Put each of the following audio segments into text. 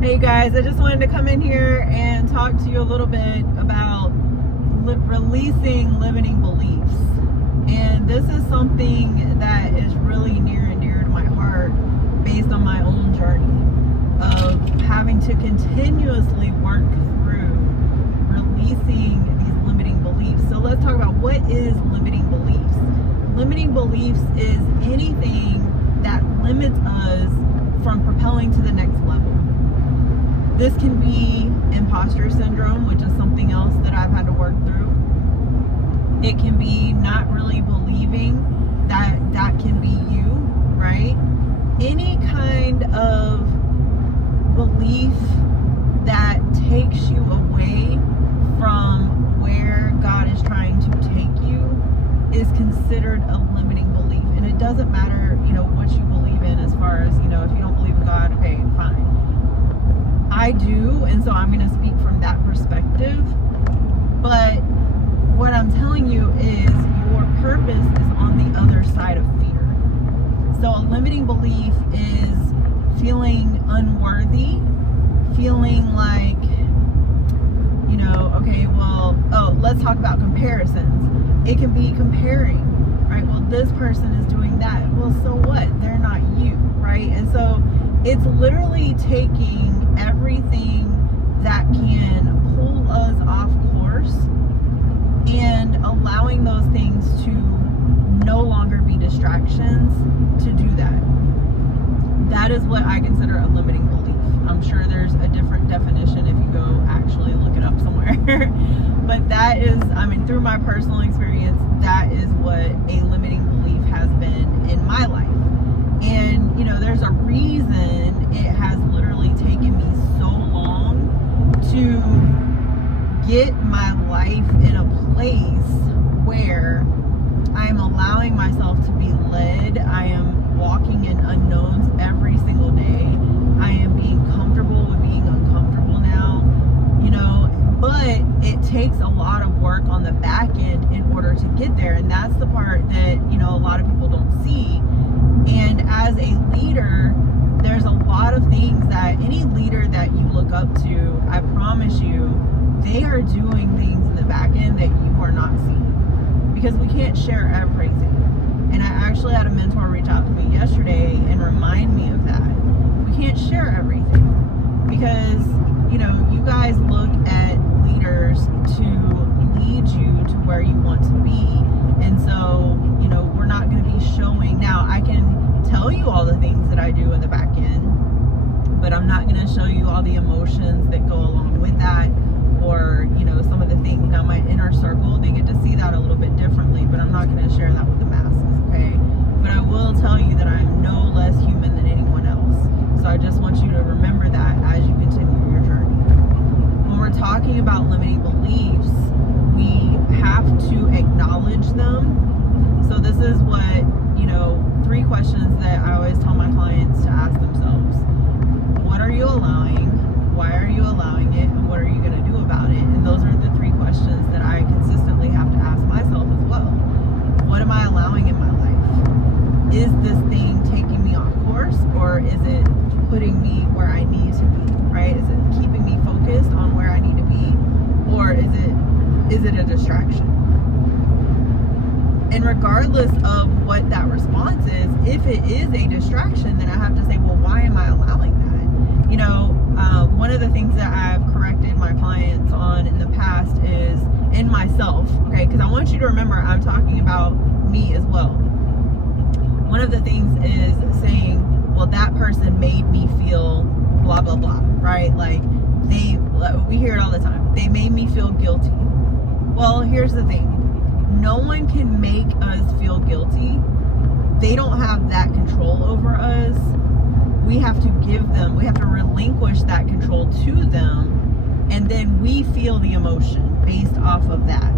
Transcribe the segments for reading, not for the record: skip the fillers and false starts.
Hey guys, I just wanted to come in here and talk to you a little bit about releasing limiting beliefs. And this is something that is really near and dear to my heart based on my own journey of having to continuously work through releasing these limiting beliefs. So let's talk about what is limiting beliefs. Limiting beliefs is anything that limits us from propelling to the next level. This can be imposter syndrome, which is something else that I've had to work through. It can be not really believing that that can be you, right? Any kind of belief that takes you away from where God is trying to take you is considered a limiting belief. And it doesn't matter, what you believe in as far as, if you don't believe in God, okay, fine. I do, and so I'm going to speak from that perspective. But what I'm telling you is your purpose is on the other side of fear. So a limiting belief is feeling unworthy, feeling like, let's talk about comparisons. It can be comparing, right? Well, this person is doing that. Well, so what? They're not you, right? And so it's literally taking everything that can pull us off course and allowing those things to no longer be distractions to do that. That is what I consider a limiting belief. I'm sure there's a different definition if you go actually look it up somewhere. But that is, through my personal experience, that is what a limiting belief has been in my life. And, there's a reason it has literally taken me so long to get my life in a place where I'm allowing myself to be led. I am walking in unknowns every single day. I am being comfortable with being uncomfortable now, but it takes a lot of work on the back end in order to get there. And that's the part that, a lot of people don't see. And as a leader, there's a lot of things that any leader that you look up to, I promise you, they are doing things in the back end that you are not seeing, because we can't share everything. And I actually had a mentor reach out to me yesterday and remind me of that. We can't share everything because, you guys look at leaders to lead you to where you want to be. And so, we're not going to be showing. Now, I can tell you all the things that I do in the back end, but I'm not going to show you all the emotions that go along with that, or, some of the things. Now, my inner circle, they get to see that a little bit differently, but I'm not going to share that with the masses, okay? But I will tell you that I'm no less human than anyone else. So I just want you to remember that as you continue your journey. When we're talking about limiting beliefs, we have to acknowledge them. So this is what, 3 questions that I always tell my clients to ask themselves. What are you allowing? Why are you allowing it? And what are you going to do about it? And those are the 3 questions that I consistently have to ask myself as well. What am I allowing in my life? Is this thing taking me off course, or is it putting me where I need to be, right? Is it keeping me focused on where I need to be, or is it a distraction? And regardless of what that response is, if it is a distraction, then I have to say, well, why am I allowing that? One of the things that I've corrected my clients on in the past is, in myself, okay, because I want you to remember I'm talking about me as well. One of the things is saying, well, that person made me feel blah, blah, blah, right? Like, we hear it all the time. They made me feel guilty. Well, here's the thing. No one can make us feel guilty. They don't have that control over us. We have to we have to relinquish that control to them, and then we feel the emotion based off of that.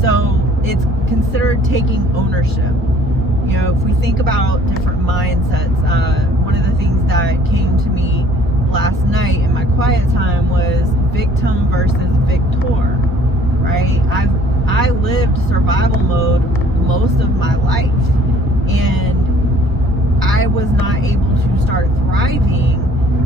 So it's considered taking ownership. If we think about different mindsets, one of the things that came to me last night in my quiet time was victim versus victor, right? I lived survival mode most of my life, and I was not able to start thriving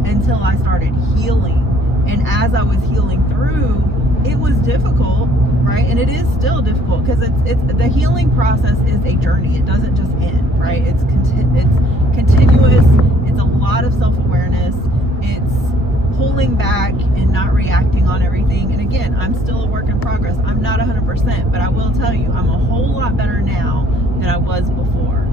until until I started healing. And as I was healing through, it was difficult, right? And it is still difficult, because it's the healing process is a journey. It doesn't just end, right? It's continuous. It's a lot of self-awareness. It's pulling back and not reacting on everything. And again, I'm still a work in progress. I'm not 100%, but I will tell you, I'm a whole lot better now than I was before.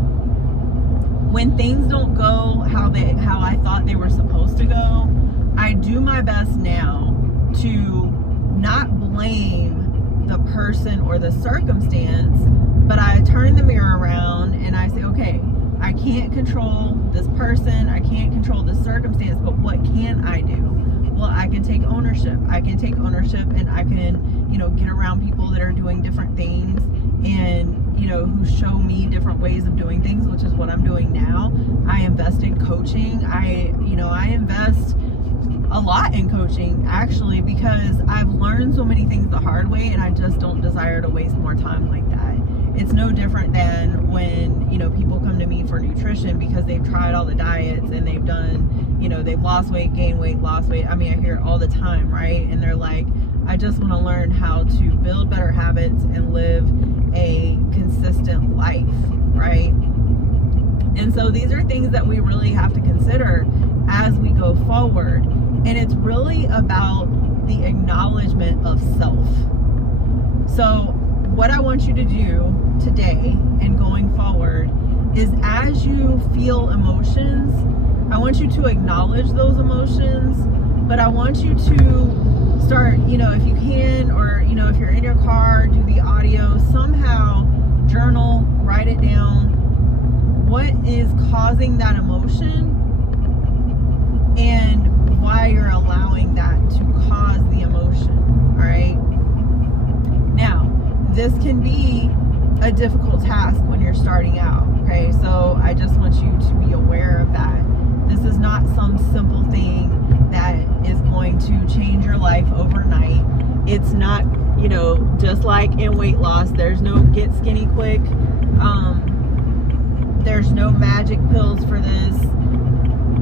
When things don't go how I thought they were supposed to go, I do my best now to not blame the person or the circumstance, but I turn the mirror around and I say, okay, I can't control this person, I can't control this circumstance, but what can I do? Well, I can take ownership. I can take ownership, and I can, get around people that are doing different things, and, who show me different ways of doing things, which is what I'm doing now. I invest in coaching. I invest a lot in coaching, actually, because I've learned so many things the hard way, and I just don't desire to waste more time like that. It's no different than when, people come to me for nutrition because they've tried all the diets and they've done, they've lost weight, gained weight, lost weight. I mean, I hear it all the time, right? And they're like, I just want to learn how to build better habits and live a consistent life, right? And so these are things that we really have to consider as we go forward. And it's really about the acknowledgement of self. So what I want you to do today and going forward is, as you feel emotions, I want you to acknowledge those emotions, but I want you to start, if you can, or, if you're in your car, do the audio, somehow journal, write it down. What is causing that emotion and why you're allowing that to cause the emotion, all right? Now, this can be a difficult task when you're starting out, okay? So I just want you to be aware of that. This is not some simple thing that is going to change your life overnight. It's not, just like in weight loss, there's no get skinny quick. There's no magic pills for this.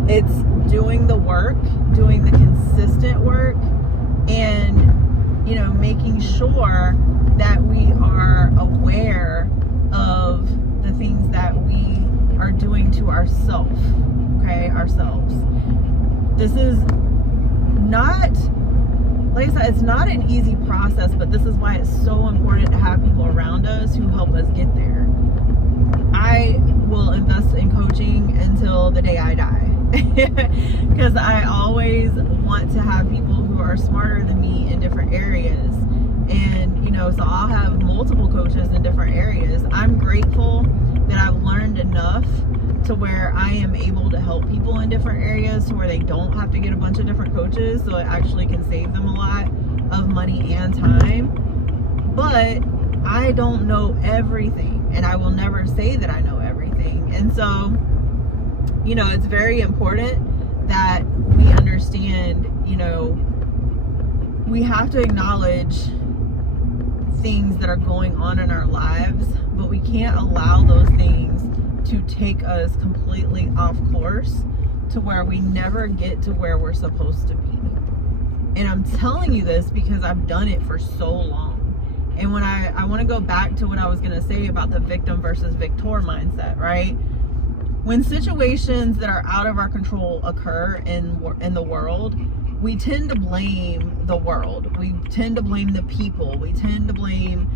It's doing the work, doing the consistent work, and, making sure that we are aware of the things that we are doing to ourselves. This is not, like I said, it's not an easy process, but this is why it's so important to have people around us who help us get there. I will invest in coaching until the day I die, because I always want to have people who are smarter than me in different areas. And, so I'll have multiple coaches in different areas. I'm grateful that I've learned enough to where I am able to help people in different areas to where they don't have to get a bunch of different coaches, so it actually can save them a lot of money and time. But I don't know everything, and I will never say that I know everything. And so, it's very important that we understand, we have to acknowledge things that are going on in our lives, but we can't allow those things to take us completely off course to where we never get to where we're supposed to be. And I'm telling you this because I've done it for so long. And when I want to go back to what I was going to say about the victim versus victor mindset, right? When situations that are out of our control occur in the world, we tend to blame the world. We tend to blame the people. We tend to blame,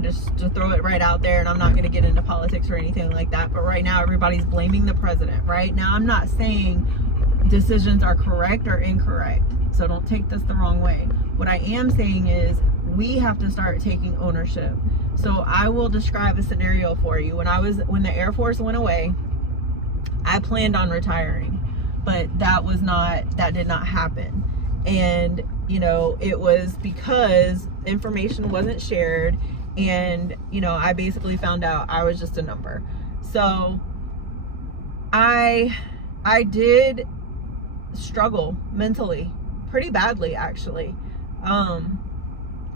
just to throw it right out there, and I'm not going to get into politics or anything like that, but right now everybody's blaming the president, right? Now, I'm not saying decisions are correct or incorrect, so don't take this the wrong way. What I am saying is we have to start taking ownership. So I will describe a scenario for you. When the Air Force went away, I planned on retiring, but that did not happen. And, it was because information wasn't shared, and, I basically found out I was just a number. So I did struggle mentally pretty badly, actually.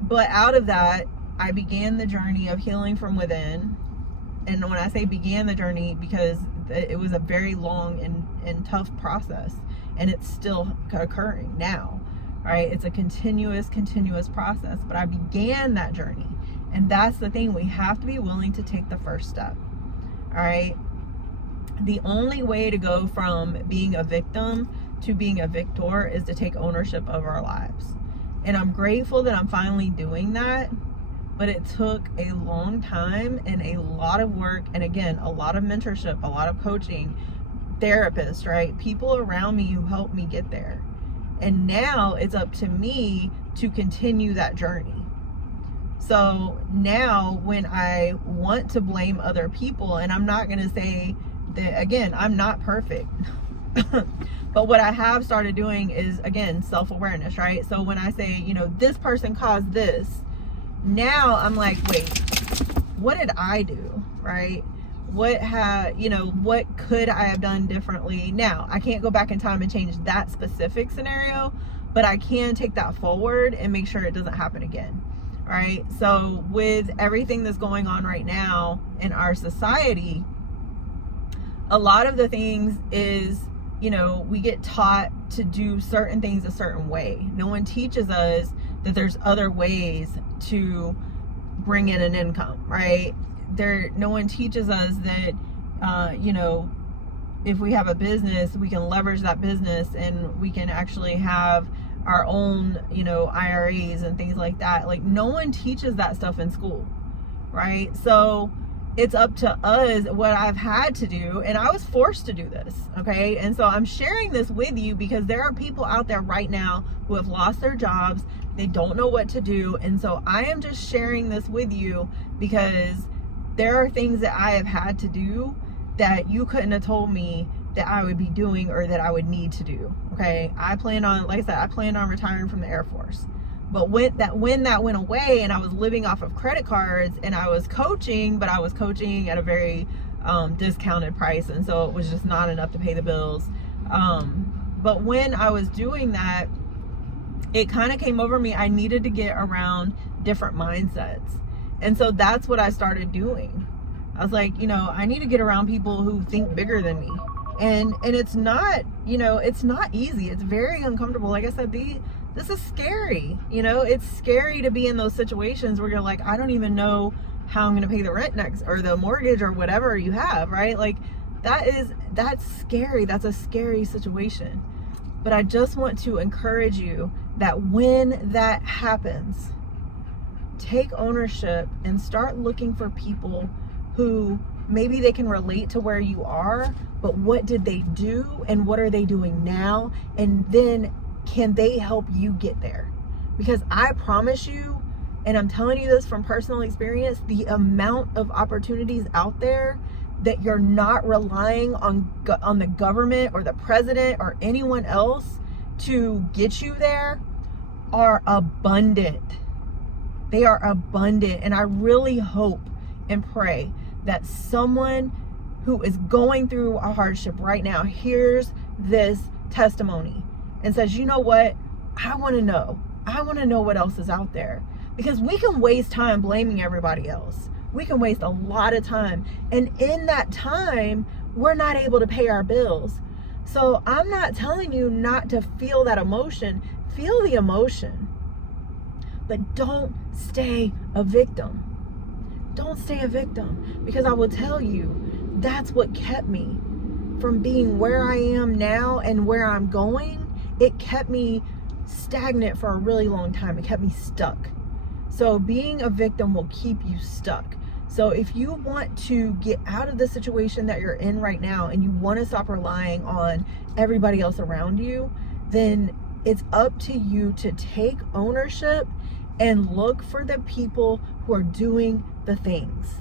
But out of that, I began the journey of healing from within. And when I say began the journey, because It was a very long and tough process, and it's still occurring now, right? It's a continuous process, but I began that journey. And that's the thing, we have to be willing to take the first step. All right. The only way to go from being a victim to being a victor is to take ownership of our lives. And I'm grateful that I'm finally doing that, but it took a long time and a lot of work. And again, a lot of mentorship, a lot of coaching, therapists, right? People around me who helped me get there. And now it's up to me to continue that journey. So now when I want to blame other people, and I'm not going to say that, again, I'm not perfect, but what I have started doing is, again, self-awareness, right? So when I say, you know, this person caused this, now I'm like, wait, what did I do, right? What could I have done differently? Now, I can't go back in time and change that specific scenario, but I can take that forward and make sure it doesn't happen again. Right? So with everything that's going on right now in our society, a lot of the things is, you know, we get taught to do certain things a certain way. No one teaches us that there's other ways to bring in an income, right? No one teaches us that, you know, if we have a business, we can leverage that business and we can actually have our own, you know, IRAs and things like that. Like, no one teaches that stuff in school, right? So it's up to us what I've had to do, and I was forced to do this, okay? And so I'm sharing this with you because there are people out there right now who have lost their jobs. They don't know what to do. And so I am just sharing this with you because there are things that I have had to do that you couldn't have told me that I would be doing or that I would need to do. Okay. I plan on retiring from the Air Force. But when that went away and I was living off of credit cards and I was coaching, but I was coaching at a very discounted price. And so it was just not enough to pay the bills. But when I was doing that, it kind of came over me. I needed to get around different mindsets. And so that's what I started doing. I was like, you know, I need to get around people who think bigger than me. And it's not, you know, it's not easy. It's very uncomfortable. Like I said, this is scary. You know, it's scary to be in those situations where you're like, I don't even know how I'm going to pay the rent next or the mortgage or whatever you have, right? Like that's scary. That's a scary situation. But I just want to encourage you that when that happens, take ownership and start looking for people who maybe they can relate to where you are, but what did they do and what are they doing now? And then can they help you get there? Because I promise you, and I'm telling you this from personal experience, the amount of opportunities out there that you're not relying on the government or the president or anyone else to get you there are abundant. They are abundant. And I really hope and pray that someone who is going through a hardship right now hears this testimony and says, you know what? I want to know what else is out there, because we can waste time blaming everybody else. We can waste a lot of time. And in that time, we're not able to pay our bills. So I'm not telling you not to feel that emotion. Feel the emotion, but don't stay a victim. Don't stay a victim, because I will tell you, that's what kept me from being where I am now and where I'm going. It kept me stagnant for a really long time. It kept me stuck. So being a victim will keep you stuck. So if you want to get out of the situation that you're in right now and you want to stop relying on everybody else around you, then it's up to you to take ownership and look for the people who are doing the things.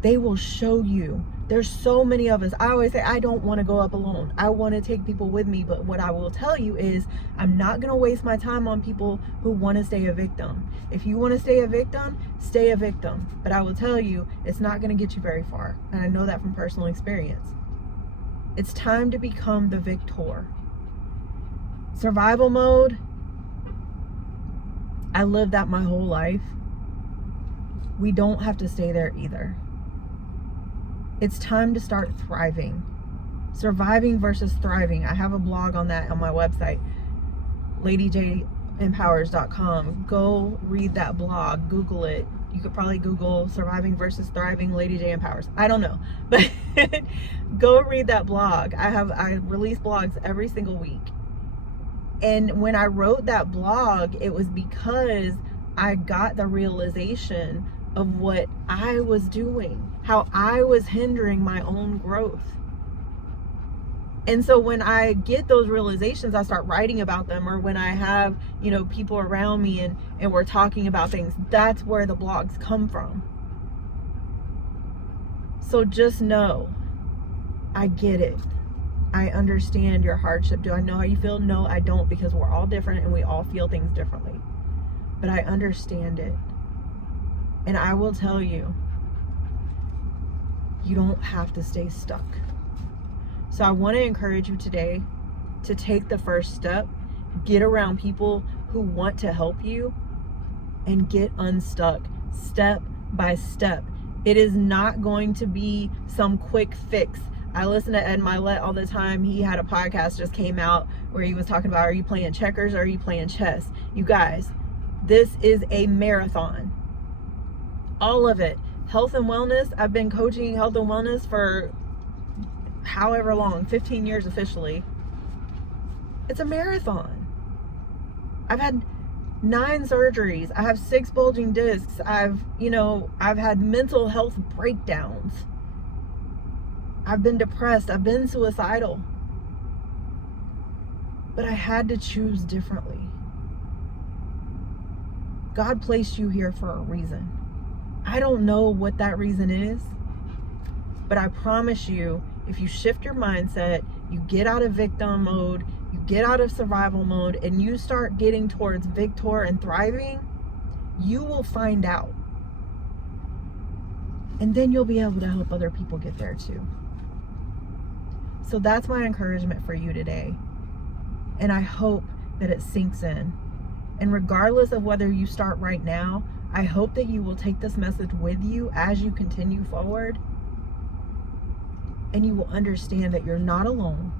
They will show you. There's so many of us. I always say, I don't want to go up alone. I want to take people with me. But what I will tell you is I'm not going to waste my time on people who want to stay a victim. If you want to stay a victim, stay a victim. But I will tell you, it's not going to get you very far. And I know that from personal experience. It's time to become the victor. Survival mode, I lived that my whole life. We don't have to stay there either. It's time to start thriving. Surviving versus thriving. I have a blog on that on my website, ladyjempowers.com. Go read that blog. Google it. You could probably Google surviving versus thriving Lady J Empowers. I don't know, but go read that blog. I release blogs every single week. And when I wrote that blog, it was because I got the realization of what I was doing, how I was hindering my own growth. And so when I get those realizations, I start writing about them, or when I have, people around me and we're talking about things, that's where the blogs come from. So just know, I get it. I understand your hardship. Do I know how you feel? No, I don't, because we're all different and we all feel things differently. But I understand it. And I will tell you, you don't have to stay stuck. So I want to encourage you today to take the first step, get around people who want to help you, and get unstuck step by step. It is not going to be some quick fix. I listen to Ed Milet all the time. He had a podcast just came out where he was talking about, are you playing checkers or are you playing chess? You guys, this is a marathon. All of it. Health and wellness. I've been coaching health and wellness for however long, 15 years officially. It's a marathon. I've had 9 surgeries. I have 6 bulging discs. I've had mental health breakdowns. I've been depressed. I've been suicidal. But I had to choose differently. God placed you here for a reason. I don't know what that reason is, but I promise you, if you shift your mindset, you get out of victim mode, you get out of survival mode, and you start getting towards victor and thriving, you will find out. And then you'll be able to help other people get there too. So that's my encouragement for you today. And I hope that it sinks in. And regardless of whether you start right now, I hope that you will take this message with you as you continue forward. And you will understand that you're not alone.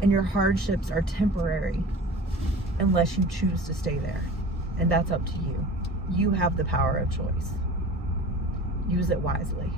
And your hardships are temporary unless you choose to stay there. And that's up to you. You have the power of choice. Use it wisely.